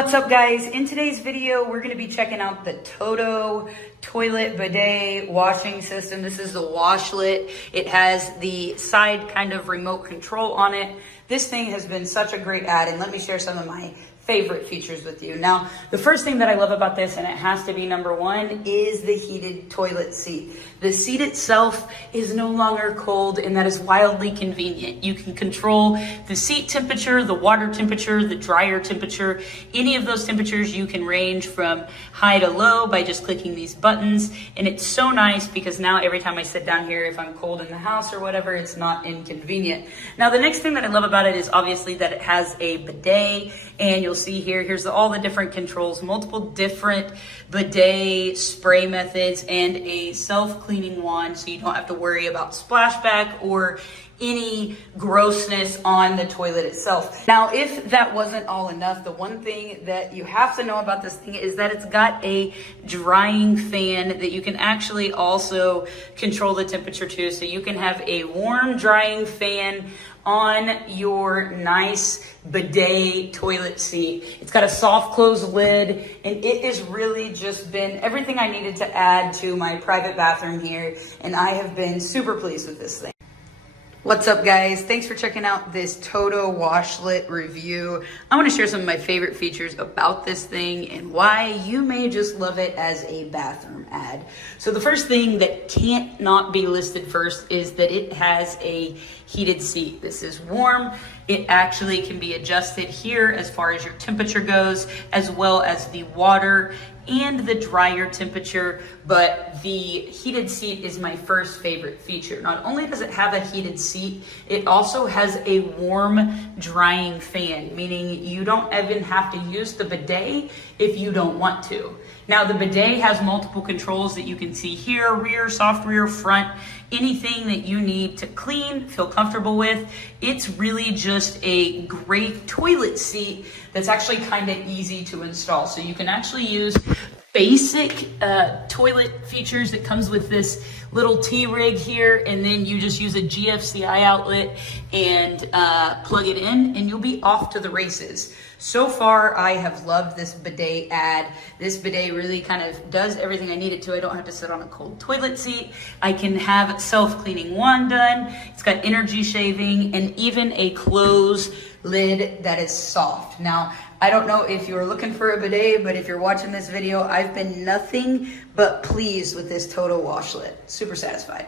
What's up, guys? In today's video, we're going to be checking out the TOTO toilet bidet washing system. This is the washlet. It has the side kind of remote control on it. This thing has been such a great add, and let me share some of my favorite features with you. Now, the first thing that I love about this, and it has to be number one, is the heated toilet seat. The seat itself is no longer cold, and that is wildly convenient. You can control the seat temperature, the water temperature, the dryer temperature. Any of those temperatures you can range from high to low by just clicking these buttons. And it's so nice because now every time I sit down here, if I'm cold in the house or whatever, it's not inconvenient. Now, the next thing that I love about it is obviously that it has a bidet, and you'll see here's all the different controls, multiple different bidet spray methods, and a self-cleaning wand, so you don't have to worry about splashback or any grossness on the toilet itself. Now, if that wasn't all enough, the one thing that you have to know about this thing is that it's got a drying fan that you can actually also control the temperature to. So you can have a warm drying fan on your nice bidet toilet seat. It's got a soft close lid, and it has really just been everything I needed to add to my private bathroom here, and I have been super pleased with this thing. What's up, guys? Thanks for checking out this TOTO washlet review. I want to share some of my favorite features about this thing and why you may just love it as a bathroom ad. So the first thing that can't not be listed first is that it has a heated seat. This is warm. It actually can be adjusted here as far as your temperature goes, as well as the water and the dryer temperature, but the heated seat is my first favorite feature. Not only does it have a heated seat, it also has a warm drying fan, meaning you don't even have to use the bidet if you don't want to. Now, the bidet has multiple controls that you can see here: rear, soft rear, front, anything that you need to clean, feel comfortable with. It's really just a great toilet seat that's actually kind of easy to install. So you can actually use basic toilet features that comes with this little T-rig here, and then you just use a GFCI outlet and plug it in, and you'll be off to the races. So far, I have loved this bidet ad. This bidet really kind of does everything I need it to. I don't have to sit on a cold toilet seat. I can have self-cleaning wand done. It's got energy shaving and even a close lid that is soft. Now, I don't know if you're looking for a bidet, but if you're watching this video, I've been nothing but pleased with this TOTO washlet. Super satisfied.